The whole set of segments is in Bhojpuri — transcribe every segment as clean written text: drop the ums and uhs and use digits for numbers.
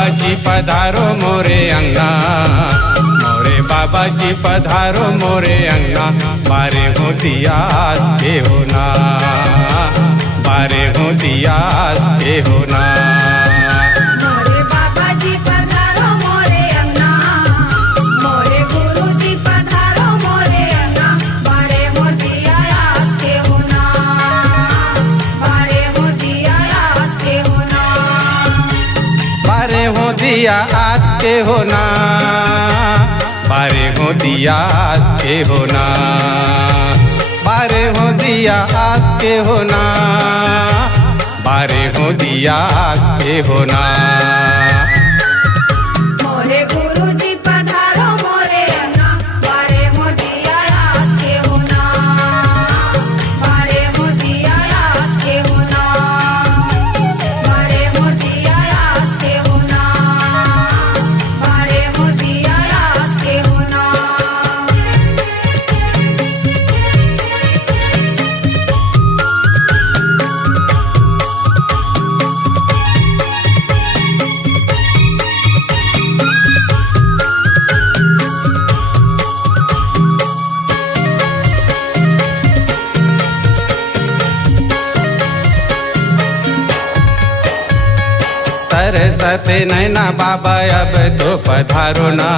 बाबाजी पधारो मोरे अंगना, मोरे बाबाजी पधारो मोरे अंगना, बारे हो दिया के होना, बारे हो दिया के होना। मोरे बाबाजी पधारो मोरे अंगना, मोरे गुरुजी पधारो मोरे अंगना, बारे हो दिया के होना, बारे हो दिया के होना, बारे हो दिया आस के होना, बारे हो दिया आस के होना, बारे हो दिया आस के होना, बारे हो दिया आस के होना। मोरे गुरुजी पधारो मोरे अंगना, बारे हो दिया के होना, बारे हो दिया के होना, बारे हो दिया के होना, बारे हो दिया के होना। तरसते नैना बाबा अब तो पधारो ना,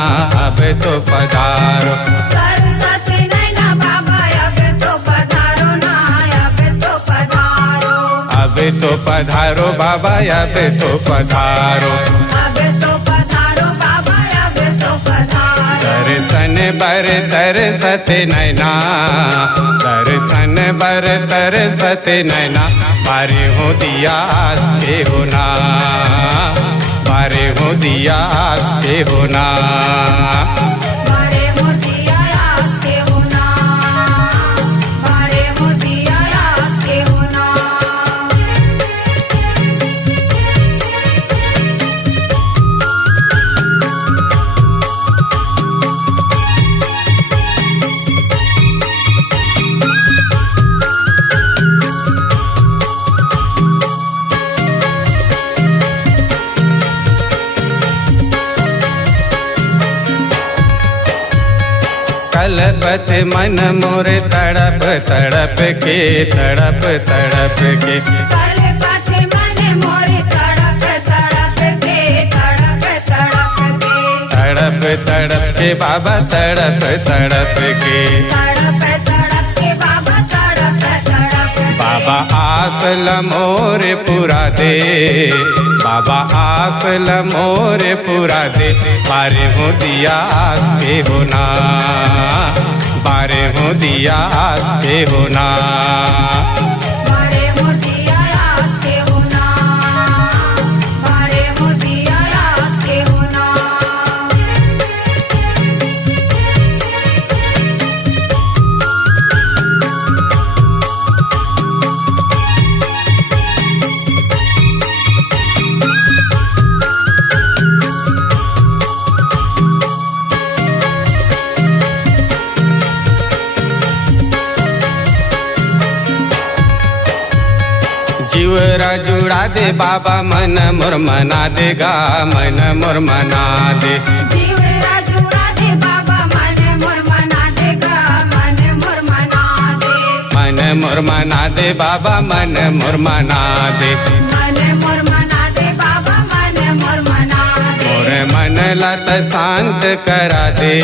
अब तो पधारो, तरसते नैना बाबा अब तो पधारो ना, अब तो पधारो, अब तो पधारो बाबा, अब तो पधारो, अब तो पधारो बाबा, अब तो पधारो। दर्शन बर तरसते नैना, दर्शन बर तरसते नैना, बारे हो दिया के होना, बारे हो दिया के होना। बारे हो दिया के होना, बारे हो दिया के होना। कलपत मन मोरे तड़प तड़प के, तड़प तड़प के, काले पाथे मने मोरे तड़प तड़प के, तड़प तड़प के, तड़प तड़प के बाबा, तड़प तड़प के, तड़प तड़प के बाबा, तड़प तड़प के। बाबा आसल मोरे पूरा दे, बाबा आसल मोरे पूरा दे, बारे हो दिया के होना, बारे हो दिया के होना। बारे हो दिया के होना, बारे हो दिया के होना। जीवरा जुड़ा दे बाबा, मन मोर मना देगा, मन मोर मना दे, जीवरा जुड़ा दे बाबा, मन मोर मना देगा, मन मोर मना दे, मन मोर मना दे बाबा, मन मोर मना दे, मन मोर मना दे बाबा, मन मोर मना दे। मोर मन लत शांत करा दे,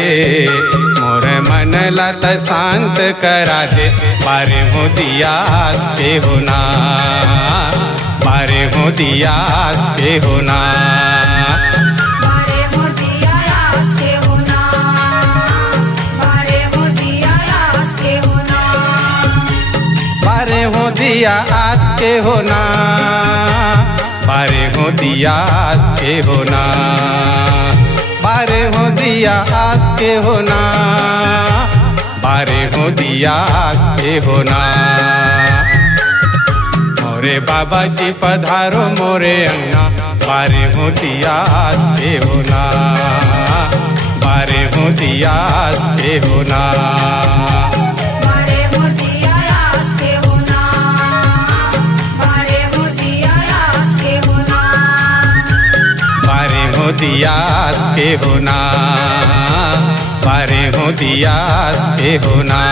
मोर मन लत शांत करा दे, बारे हो दिया के होना, बारे हो दिया के होना। बारे हो दिया के होना, बारे हो दिया के होना, बारे हो दिया आस के होना, बारे हो दिया आस के होना, बारे हो दिया आस के होना, बारे हो दिया आस के होना। मोरे बाबाजी पधारो मोरे अंगना, बारे हो दिया के होना, बारे हो दिया के होना। बारे हो दिया के होना, बारे हो दिया के होना, बारे दियास के होना, बारे हो दियास के होना।